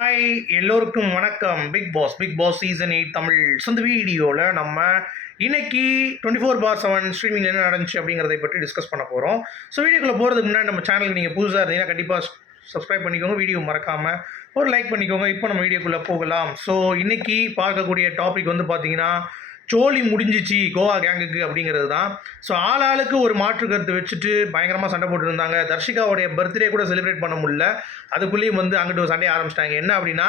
Hi எல்லோருக்கும் வணக்கம். Bigg Boss season 8 Tamil. இந்த வீடியோவில் நம்ம இன்னைக்கு 24/7 ஸ்ட்ரீமிங் என்ன நடந்துச்சு அப்படிங்கிறதை பற்றி டிஸ்கஸ் பண்ண போகிறோம். ஸோ வீடியோக்குள்ளே போகிறதுக்கு முன்னாடி நம்ம சேனலுக்கு நீங்கள் புதுசாக இருந்தீங்கன்னா கண்டிப்பாக சப்ஸ்கிரைப் பண்ணிக்கோங்க, வீடியோ மறக்காமல் ஒரு லைக் பண்ணிக்கோங்க. இப்போ நம்ம வீடியோக்குள்ளே போகலாம். ஸோ இன்னைக்கு பார்க்கக்கூடிய டாபிக் வந்து பார்த்தீங்கன்னா சோலி முடிஞ்சிச்சு கோவா கேங்குக்கு அப்படிங்கிறது தான். ஸோ ஆளுக்கு ஒரு மாற்று கருத்து வச்சுட்டு பயங்கரமாக சண்டை போட்டுருந்தாங்க. தர்ஷிகாவுடைய பர்த்டே கூட செலிப்ரேட் பண்ண முடியல, அதுக்குள்ளேயும் வந்து அங்கிட்டு ஒரு சண்டையை ஆரம்பிச்சிட்டாங்க. என்ன அப்படின்னா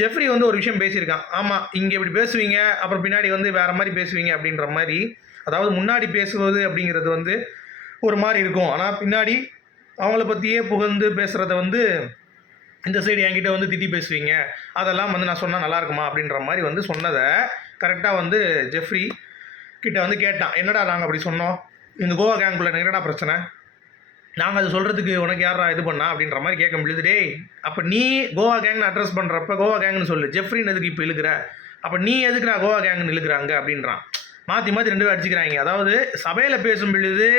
ஜெஃப்ரி வந்து ஒரு விஷயம் பேசியிருக்கான். ஆமாம், இங்கே இப்படி பேசுவீங்க, அப்புறம் பின்னாடி வந்து வேறு மாதிரி பேசுவீங்க அப்படின்ற மாதிரி. அதாவது முன்னாடி பேசுவது அப்படிங்கிறது வந்து ஒரு மாதிரி இருக்கும், ஆனால் பின்னாடி அவங்கள பற்றியே புகழ்ந்து பேசுகிறத வந்து இந்த சைடு என்கிட்ட வந்து திட்டி பேசுவீங்க, அதெல்லாம் வந்து நான் சொன்னால் நல்லா இருக்குமா அப்படின்ற மாதிரி வந்து சொன்னதை கரெக்டாக வந்து ஜெஃப்ரி கிட்ட வந்து கேட்டான். என்னடா நாங்கள் அப்படி சொன்னோம், இந்த கோவா கேங்குள்ள என்னடா பிரச்சனை, நாங்கள் அது சொல்கிறதுக்கு உனக்கு யாரா இது பண்ணா அப்படின்ற மாதிரி கேட்க முடியுது. டேய், அப்போ நீ கோவா கேங்னு அட்ரஸ் பண்ணுறப்ப கோவா கேங்னு சொல்லு, ஜெஃப்ரின்னு எதுக்கு இப்போ இழுக்கிற, அப்போ நீ எதுக்குடா கோவா கேங்னு இழுக்கிறாங்க அப்படின்றான். மாற்றி மாற்றி ரெண்டு பேர் அடிச்சுக்கிறாங்க. அதாவது சபையில் பேசும் பொழுது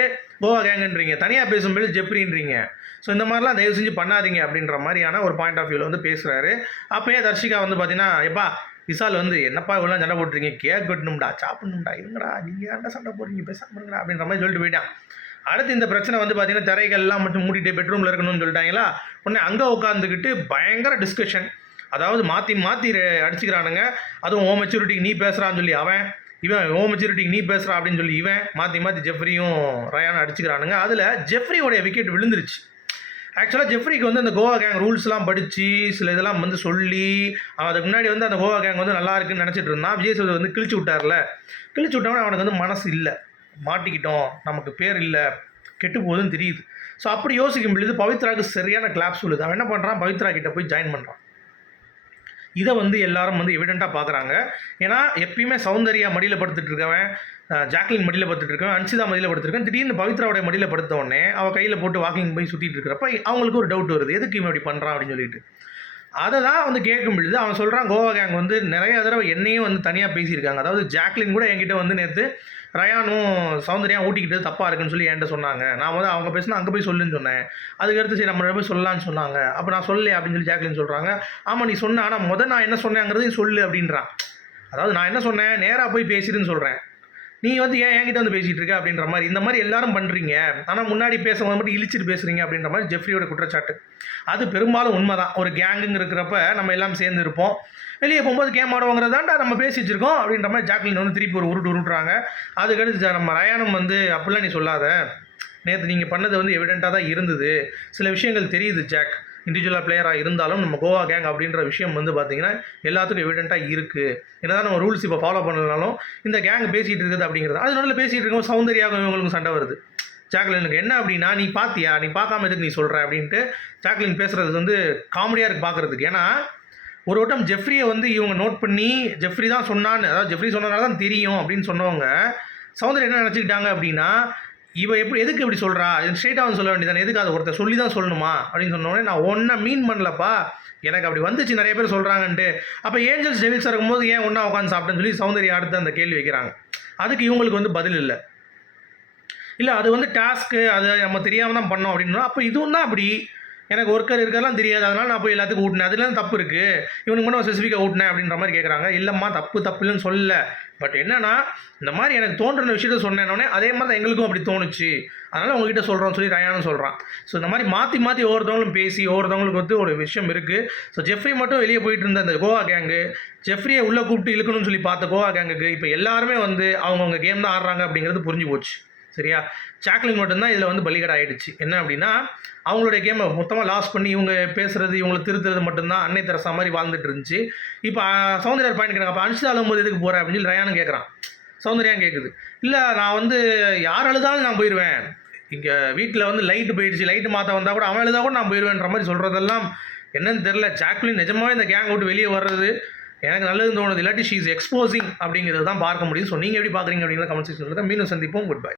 கோவா கேங்குன்றீங்க, தனியாக பேசும் பொழுது ஜெஃப்ரின்றீங்க. ஸோ இந்த மாதிரிலாம் தயவு செஞ்சு பண்ணாதீங்க அப்படின்ற மாதிரியான ஒரு பாயிண்ட் ஆஃப் வியூவில் வந்து பேசுகிறாரு. அப்போயே தர்ஷிகா வந்து பார்த்தீங்கன்னா, எப்பா விசால் வந்து என்னப்பா இவ்வளோ சண்டை போட்டுருங்க, கேக் வெட்டணும்டா, சாப்பிடணும்டா, இருங்கடா நீங்கள் ஏன்டா சண்டை போடுறீங்க, பேசாமல் இருங்கடா அப்படின்ற மாதிரி சொல்லிட்டு போயிட்டான். அடுத்து இந்த பிரச்சனை வந்து பார்த்தீங்கன்னா திரைகள்லாம் மட்டும் மூடிட்டு பெட்ரூமில் இருக்கணும்னு சொல்லிட்டாங்களா. உடனே அங்கே உட்காந்துக்கிட்டு பயங்கர டிஸ்கஷன். அதாவது மாற்றி மாற்றி அடிச்சுக்கிறானுங்க. அதுவும் ஓ மெச்சூரிட்டிக்கு நீ பேசுகிறான்னு சொல்லி அவன், இவன் ஓ மெச்சூரிட்டிக்கு நீ பேசுகிறா அப்படின்னு சொல்லி இவன், மாற்றி மாற்றி ஜெஃப்ரியும் ரயானும் அடிச்சுக்கிறானுங்க. அதில் ஜெஃப்ரியோடைய விக்கெட் விழுந்துருச்சு. ஆக்சுவலாக ஜெஃப்ரிக்கு வந்து அந்த கோவா கேங் ரூல்ஸ்லாம் படித்து சில இதெல்லாம் வந்து சொல்லி அதுக்கு முன்னாடி வந்து அந்த கோவா கேங் வந்து நல்லா இருக்குன்னு நினச்சிட்டு இருந்தான். விஜய் சேதுபதி வந்து கிழிச்சு விட்டார்ல, கிழிச்சு விட்டவனே அவனுக்கு வந்து மனசு இல்லை, மாட்டிக்கிட்டோம், நமக்கு பேர் இல்லை, கெட்டு போகுதுன்னு தெரியுது. ஸோ அப்படி யோசிக்கும் பொழுது பவித்ராவுக்கு சரியான கிளாப்ஸ் சொல்லுது. அவன் என்ன பண்ணுறான், பவித்ரா கிட்ட போய் ஜாயின் பண்ணுறான். இதை வந்து எல்லாரும் வந்து எவிடெண்ட்டாக பார்க்குறாங்க. ஏன்னா எப்பயுமே சௌந்தர்யா மடியில் படுத்துட்டு இருக்கவன், ஜாக்லின் மடியில் படுத்துட்டு இருக்கவன், அன்சிதா மடியில் படுத்துருக்கேன், திடீர்னு பவித்ராவுடைய மடியில் படுத்த உடனே அவள் கையில் போட்டு வாக்கிங் போய் சுற்றிட்டு இருக்கிறப்ப அவங்களுக்கு ஒரு டவுட் வருது, எதுக்கு இவன் இப்படி பண்ணுறான் அப்படின்னு சொல்லிட்டு. அதை தான் வந்து கேட்கும் பொழுது அவன் சொல்கிறான், கோவா கேங் வந்து நிறைய தடவை என்னையும் வந்து தனியாக பேசியிருக்காங்க. அதாவது ஜாக்லின் கூட என்கிட்ட வந்து நேற்று ரயானும் சௌந்தர்யா ஊட்டிக்கிட்டு தப்பாக இருக்குன்னு சொல்லி என்கிட்ட சொன்னாங்க. நான் வந்து அவங்க பேசினா அங்கே போய் சொல்லுன்னு சொன்னேன். அதுக்கடுத்து சரி நம்ம போய் சொல்லலான்னு சொன்னாங்க. அப்போ நான் சொல்லலை அப்படின்னு சொல்லி ஜாக்லின் சொல்கிறாங்க. ஆமாம் நீ சொன்ன, ஆனால் நான் என்ன சொன்னேங்கிறதையும் சொல்லு அப்படின்றான். அதாவது நான் என்ன சொன்னேன், நேராக போய் பேசிடுன்னு சொல்கிறேன், நீ வந்து ஏன் என்கிட்ட வந்து பேசிகிட்டு இருக்க அப்படின்ற மாதிரி. இந்த மாதிரி எல்லாரும் பண்ணுறீங்க, ஆனால் முன்னாடி பேசும்போது மட்டும் இழிச்சிட்டு பேசுகிறீங்க அப்படின்ற மாதிரி ஜெஃப்ரியோட குற்றச்சாட்டு. அது பெரும்பாலும் உண்மை தான். ஒரு கேங்குங்க இருக்கிறப்ப நம்ம எல்லாம் சேர்ந்து இருப்போம், வெளியே போகும்போது கேம் ஆடுவோங்கிறதாண்டா நம்ம பேசி வச்சிருக்கோம் அப்படின்ற மாதிரி ஜாக்லின் வந்து திருப்பி ஒரு உருட்டுறாங்க. அதுக்கடுத்து நம்ம ரயானும் வந்து அப்படிலாம் நீ சொல்லாத, நேற்று நீங்கள் பண்ணது வந்து எவிடெண்ட்டாக தான் இருந்தது, சில விஷயங்கள் தெரியுது ஜாக், இண்டிவிஜுவலாக பிளேயராக இருந்தாலும் நம்ம கோவா கேங் அப்படின்ற விஷயம் வந்து பார்த்திங்கன்னா எல்லாத்துக்கும் எவிடெண்ட்டாக இருக்குது. என்னதான் நம்ம ரூல்ஸ் இப்போ ஃபாலோ பண்ணலனாலும் இந்த கேங் பேசிகிட்டு இருக்குது அப்படிங்கிறது. அதனால பேசிகிட்டு இருக்கோம் சௌந்தர்யாவும் இவங்களுக்கும் சண்டை வருது. ஜாக்லினுக்கு என்ன அப்படின்னா, நீ பார்த்தியா, நீ பார்க்காம எதுக்கு நீ சொல்கிற அப்படின்ட்டு ஜாக்லின் பேசுகிறது வந்து காமெடியாக இருக்குது பார்க்குறதுக்கு. ஏன்னா ஒரு வட்டம் ஜெஃப்ரியை வந்து இவங்க நோட் பண்ணி ஜெஃப்ரி தான் சொன்னான்னு, அதாவது ஜெஃப்ரி சொன்னனால தான் தெரியும் அப்படின்னு சொன்னவங்க சௌந்தர்யா என்ன நினச்சிக்கிட்டாங்க அப்படின்னா, இவ எப்படி எதுக்கு இப்படி சொல்கிறா, ஸ்ட்ரெயிட்டாக வந்து சொல்ல வேண்டியதானே, எதுக்கு அதை ஒருத்தர் சொல்லி தான் சொல்லணுமா அப்படின்னு சொன்னோடனே, நான் ஒன்றா மீன் பண்ணலப்பா, எனக்கு அப்படி வந்துச்சு, நிறைய பேர் சொல்கிறாங்கன்ட்டு. அப்போ ஏஞ்சல்ஸ் டெவில்ஸ் இருக்கும்போது ஏன் ஒன்றா உட்காந்து சாப்பிட்டேன்னு சொல்லி சௌந்தர்யா அடுத்து அந்த கேள்வி வைக்கிறாங்க. அதுக்கு இவங்களுக்கு வந்து பதில் இல்லை. இல்லை அது வந்து டாஸ்க்கு, அது நம்ம தெரியாமல் தான் பண்ணோம் அப்படின்னா, அப்போ இதுவும் தான் அப்படி எனக்கு ஒர்க்கர் இருக்கிறதெல்லாம் தெரியாது, அதனால் நான் போய் எல்லாத்துக்கும் ஊட்டினேன், அதுலேருந்து தப்பு இருக்குது, இவனுக்கு மட்டும் ஸ்பெசிஃபிக்காக ஊட்டினேன் அப்படின்ற மாதிரி கேட்குறாங்க. இல்லைம்மா தப்பு இல்லைன்னு சொல்லல, பட் என்னன்னா இந்த மாதிரி எனக்கு தோன்ற விஷயத்த சொன்னேன்னொடனே அதே மாதிரி தான் எங்களுக்கும் அப்படி தோணுச்சு, அதனால் உங்ககிட்ட சொல்கிறோன்னு சொல்லி ரயானும் சொல்கிறான். ஸோ இந்த மாதிரி மாற்றி மாற்றி ஒவ்வொருத்தவங்களும் பேசி ஒவ்வொருத்தவங்களுக்கு வந்து ஒரு விஷயம் இருக்குது. ஸோ ஜெஃப்ரி மட்டும் வெளியே போயிட்டு இருந்த அந்த கோவா கேங்கு ஜெஃப்ரியை உள்ளே கூப்பிட்டு இழுக்கணும்னு சொல்லி பார்த்த கோவா கேங்குக்கு இப்போ எல்லாருமே வந்து அவங்கவுங்க கேம் தான் ஆடுறாங்க அப்படிங்கிறது புரிஞ்சு போச்சு. சரியா, ஜாக்லின் மட்டும்தான் இதில் வந்து பலிகடை ஆகிடுச்சு. என்ன அப்படின்னா அவங்களுடைய கேமை மொத்தமாக லாஸ் பண்ணி இவங்க பேசுகிறது இவங்களை திருத்துறது மட்டும்தான் அன்னை தெரசா மாதிரி வாழ்ந்துட்டு இருந்துச்சு. இப்போ சௌந்தர்யா பாயிண்ட் கேட்குறாங்க, அப்போ அனுஷிதா அழும்போது எதுக்கு போகிறேன் அப்படின்னு சொல்லி ரயானும் கேட்குறான். சௌந்தர்யா கேட்குது, இல்லை நான் வந்து யார் அழுதாலும் நான் போயிடுவேன், இங்கே வீட்டில் வந்து லைட்டு போயிடுச்சு, லைட்டு மாற்ற வந்தால் கூட அவன் எழுதா கூட நான் போயிடுவேன்ற மாதிரி சொல்கிறதெல்லாம் என்னன்னு தெரில. ஜாக்லின் நிஜமாகவே இந்த கேங் விட்டு வெளியே வர்றது எனக்கு நல்லதுன்னு தோணுது, இல்லாட்டி ஷீ இஸ் எக்ஸ்போசிங் அப்படிங்கிறது தான் பார்க்க முடியுது. ஸோ நீங்கள் எப்படி பார்க்குறீங்க அப்படிங்கிறத கமெண்ட் செக்ஷனில் மீண்டும் சந்திப்போம். Good bye.